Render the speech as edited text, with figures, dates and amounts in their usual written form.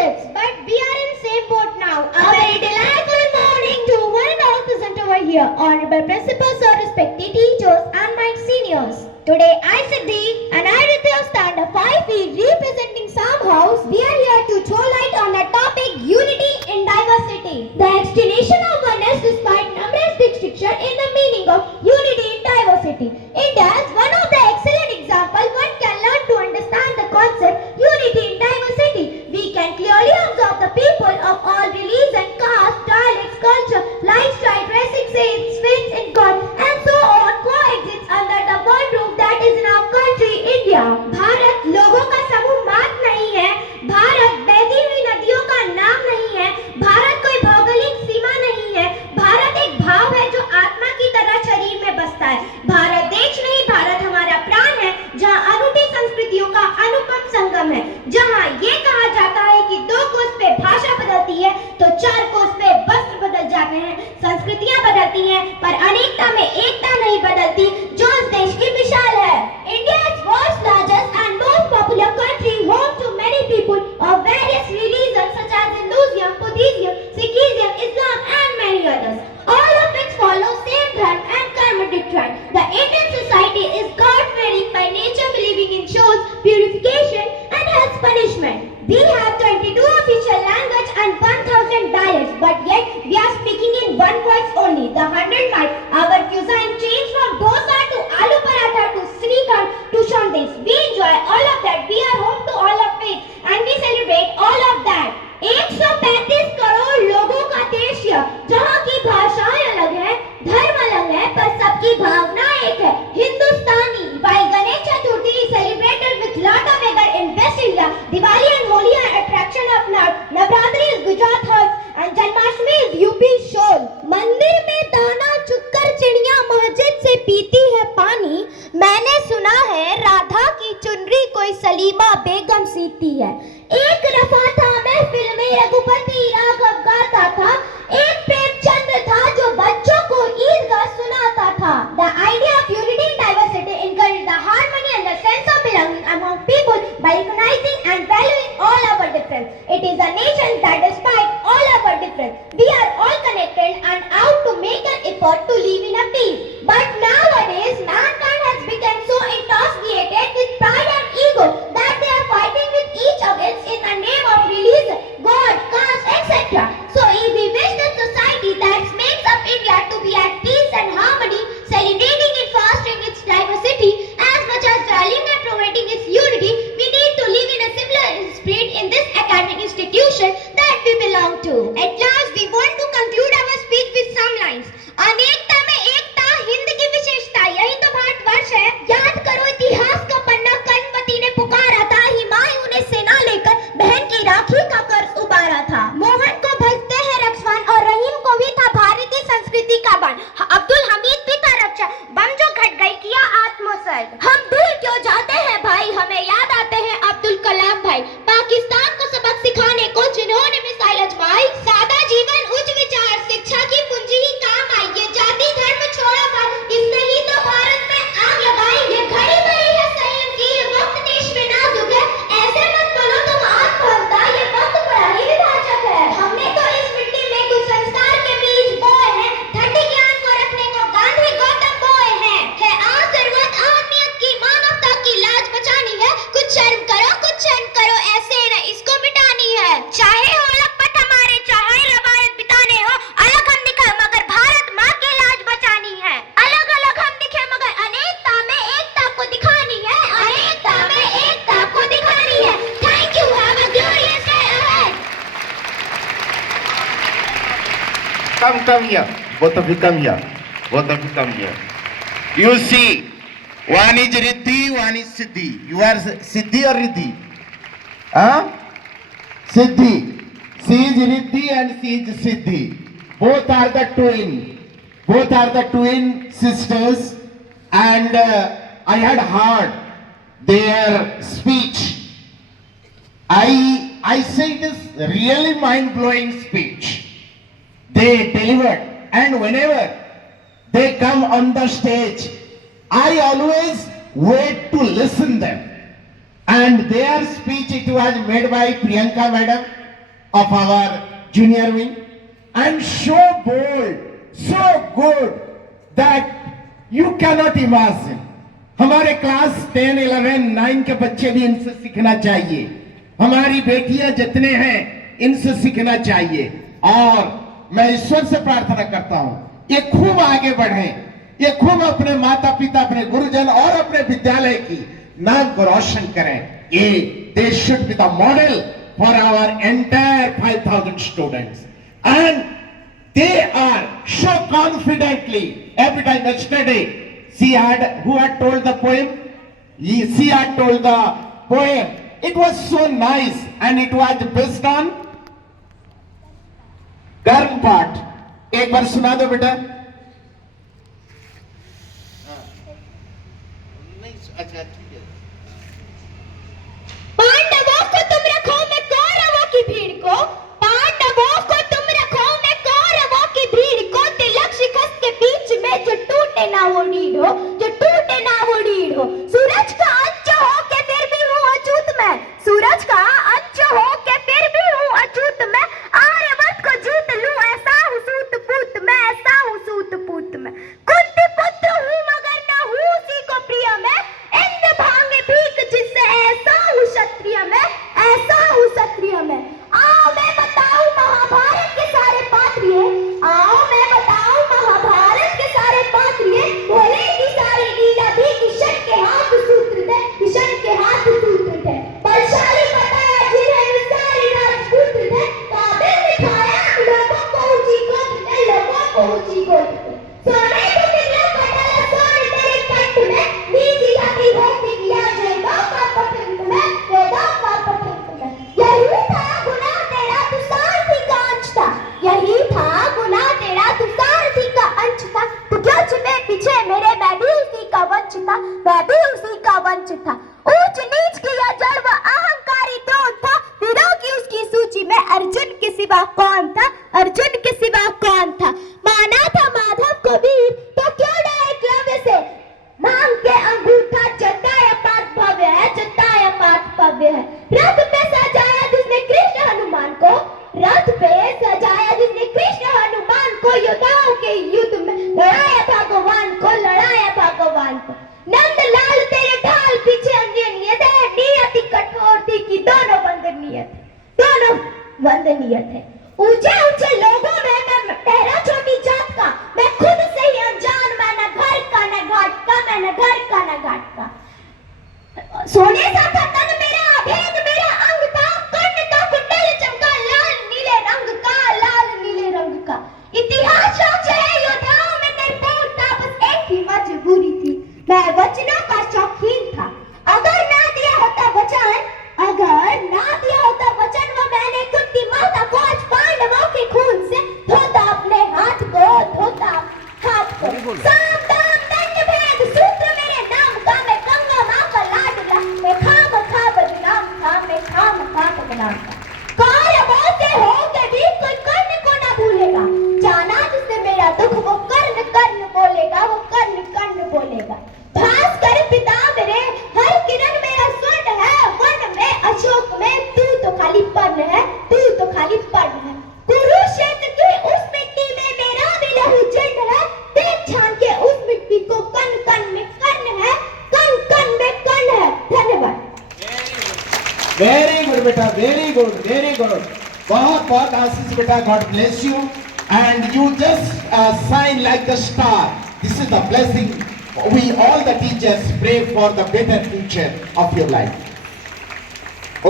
ships, but we are in same boat now. A very delightful morning to one and all present over here, honorable principals, sir, respected teachers, and my seniors. Today, I, Siddhi, and I, Ritya, stand a 5 feet representing Sam House. We are here to throw light on the topic unity in diversity. The explanation of oneness despite numerous distinction in the meaning of unity in diversity. India is one of the excellent examples one can learn to understand the concept unity in diversity. We can clearly observe the people of all religion, caste, dialects, culture, lifestyle, dressing sense, faith in God, and so on coexist under the one roof that is in our country, India. Bharat लोगों का समूह मात्र नहीं है, भारत बहती हुई नदियों का नाम नहीं है, भारत कोई भौगोलिक सीमा नहीं है, भारत एक भाव है जो आत्मा की तरह शरीर में बसता है। भारत देश नहीं, भारत हमारा प्राण है, जहाँ अनूठी संस्कृतियों का अनुपम संगम है, जहाँ ये कहा जाता है कि 2 कोस पे भाषा बदलती है तो 4 कोस पे वस्त्र बदल जाते हैं, संस्कृतियाँ बदलती हैं, पर अनेकता में एकता नहीं बदलती, जो इस देश की मिसाल है। India is world's largest and most popular country, home to many people of various religions such as Hinduism, Buddhism, Sikhism, Islam, and many others. All of which follow same dharma and karmatic trend. The Indian society is God-fearing by nature, believing in souls, purification, and hell's punishment. We have 22 official language and 1,000 dialects, but yet we are speaking in one voice only. The 100 miles. Our cuisine changed from dosa to aloo paratha to srikhand to shandesh. We enjoy all of that. We are home to all of it, and we celebrate all of that. 135 crore लोगों का देश है, जहाँ की भाषाएं अलग हैं, धर्म अलग है, पर सबकी भावना एक है, हिंदुस्तानी। While Ganesh Chaturthi is celebrated with lot of vigor in West India, Diwali and Holi are attraction of North, Navratri is Gujarat Hearts, and Janmashtami is UP Shore. मंदिर में दाना चुगकर चिड़िया मस्जिद से पीती है पानी, मैंने सुना है राधा की चुनरी कोई सलीमा बेगम सीती है। एक रफा था महफिल में रघुपति राघव गाता था, एक प्रेमचंद्र था जो बच्चों को ईदगाह सुनाता था। The idea of unity and diversity encourages the harmony and the sense of belonging among people by recognizing and valuing all our difference. It is a nation that despite all our difference, we are all connected and out to make an effort to live in a peace. But nowadays, mankind has become so intoxicated with pride and ego that they are fighting with each other in the name of religion, God, caste, etc. So if we wish the society that makes up India to be at peace and harmony, celebrating and fostering its diversity as much as valuing and promoting its unity, we need to live in a similar spirit in this academic institution that we belong to. At last, we want to conclude our speech with some lines. अनेकता में एकता हिंद की विशेषता, यही तो भारतवर्ष है। याद करो इतिहास का पन्ना, कर्णवती ने पुकारा था, हुमायूं ने सेना लेकर बहन की राखी का कर्ज उबारा था। मोहन को भजते हैं रक्षवान और रहीम को भी था भारतीय संस्कृति का बाण। अब्दुल हमीद भी था रक्षा, बम जो घट गई किया आत्मसर्ग। हम भूल क्यों जाते हैं भाई, हमें याद आते हैं अब्दुल कलाम भाई, पाकिस्तान को सबक सिखाने को जिन्होंने मिसाइल आजमाई। सादा जीवन उच्च विचार शिक्षा की पूंजी ही काम आई, ये जाति धर्म छोड़ा था, इसने ही तो भारत में आग लगाई। ये घड़ी बड़ी है संयम की, ये वक्त देश में नाजुक है, ऐसे मत बोलो तुम आत्महत्या, ये वक्त बड़ा ही विभाजक है। हमने तो इस मिट्टी में कुछ संस्कार के बीज बोए हैं, ठंडी ज्ञान को रखने को गांधी गौतम बोए हैं। है आज जरूरत अहमियत की, मानवता की लाज बचानी है, कुछ शर्म करो, ऐसे न इसको मिटानी है। चाहे हो लखपत हमारे, चाहे रवायत बिताने हो, अलग हम दिखे मगर भारत माँ के लाज बचानी है। अलग अलग हम दिखे मगर अनेकता में एकता को दिखानी है, अनेकता में एकता को दिखानी है। Thank you, have a glorious day ahead. Come here. Both of you come here. You see, one is Riddhi, one is Siddhi. You are Siddhi or Riddhi? Siddhi. She is Riddhi and she is Siddhi. Both are the twin sisters, and I had heard their speech. I say it is really mind-blowing speech they delivered, and whenever they come on the stage, I always wait to listen them. And their speech, it was made by Priyanka madam, of our junior wing and so bold, so good that you cannot imagine. हमारे class 10, 11, 9 के बच्चे भी इनसे सीखना चाहिए. हमारी बेटियां जितने हैं इनसे सीखना चाहिए. और मैं ईश्वर से प्रार्थना करता हूं ये खूब आगे बढ़े, ये खूब अपने माता पिता, अपने गुरुजन और अपने विद्यालय की नाम को रोशन करें. ये they should be the model for our entire 5,000 students. And they are so confidently every time yesterday who had told the poem? She had told the poem. It was so nice and it was based on गर्म पाठ. एक बार सुना दो बेटा. अच्छा ठीक है. पांडवों को तुम रखो में कौरवों की भीड़ को, पांडवों को तुम रखो में कौरवों की भीड़ को, तिलक शिखर के बीच में जो टूटे ना वो नीड हो, जो टूटे ना वो नीड हो. सूरज का अंश हो के फिर भी हूँ अछूत मैं, सूरज का अंश हो के फिर भी हूँ अछूत मैं, आर्यवर्त को जीत लूं ऐसा हूँ सूत पूत मैं, ऐसा हूँ सूत पूत मैं. कुंती पुत्र हूँ मगर ना हूँ उसी को प्रिय मैं, इंद्र भांगे भीख जिससे ऐसा हूँ क्षत्रिय मैं, ऐसा हूँ क्षत्रिय मैं. आओ मैं बताऊं महाभारत के सारे पात्रिय, आओ मैं बताऊं महाभारत के सारे पात्रिय, भोले की सारी लीला भी किशन के हाथ सूत्र थे, किशन के हाथ सूत्र थे. बलशाली बताया जिन्हें सारे राजपुत्र थे, काबिल दिखाया लोगों को ऊंची गोद थे, लोगों को ऊंची गोद थे. सोने को पिघला कटाला सोने तेरे कंठ में, नीची जाति होती किया वेदों का पठन में, वेदों का पठन में. यही था गुनाह तेरा तू सारथी का अंश था, यही था गुनाह तेरा तू सारथी का अंश था. तू क्यों छिपे पीछे मेरे, मैं भी उसी का वंश था, मैं भी उसी का वंश था. ऊंच नीच किया जड़ व अहंकारी द्रोण था, वीरों की उसकी सूची में अर्जुन के सिवा कौन था, अर्जुन के सिवा कौन था. माना था माधव को वीर तो क्यों डरे एकलव्य से, मांग के अंगूठा जताया पाठ भव्य है, जताया पाठ भव्य है. रथ पे सजाया जिसने कृष्ण हनुमान को, रथ पे सजाया जिसने कृष्ण हनुमान को, योद्धाओं के युद्ध में लड़ाया भगवान को, लड़ाया भगवान को. नंद लाल तेरे ढाल पीछे अंजनीयत है, नियति कठोर थी कि दोनों वंदनीयत है, दोनों वंदनीयत है. ऊंचे ऊंचे लोगों में मैं ठहरा छोटी जात का, मैं खुद से ही अनजान, मैं न घर का न घाट का, मैं न घर का न घाट का. सोने सा था तन मेरा, भेद मेरा अंग था, कर्ण का कुंडल चमका लाल नीले रंग का, लाल नीले रंग का. इतिहास साक्ष्य है योद्धाओं में निर्भय था, बस एक ही मजबूरी थी, मैं वचनों का शौकीन था. अगर ना दिया होता वचन, अगर ना दिया होता वचन, वो मैंने कुंती माता को आज पांडवों के खून से धोता, अपने हाथ को धोता, हाथ को. साम दाम दंड भेद सूत्र मेरे नाम का, मैं गंगा मां का लाडला, मैं खाम खा बदनाम था, मैं खाम खा बदनाम था. कौरवों से हो के भी कोई कर्ण को ना भूलेगा, जाना जिसने मेरा दुख वो कर्ण कर्ण बोलेगा, वो कर्ण कर्ण बोलेगा. भास्कर पिता मेरे, हर किरण मेरा स्वर्ण है, वन में अशोक में तू तो खाली पर्ण है, तू तो खाली पर्ण है. कुरुक्षेत्र की उस मिट्टी में मेरा भी लहू चंड है, देख छान के उस मिट्टी को कण कण में कर्ण है, कण कण में कर्ण है. धन्यवाद. वेरी गुड बेटा, वेरी गुड, वेरी गुड. बहुत बहुत आशीष बेटा. God bless you and you just shine like the star. This is the blessing. We all the teachers pray for the better future of your life.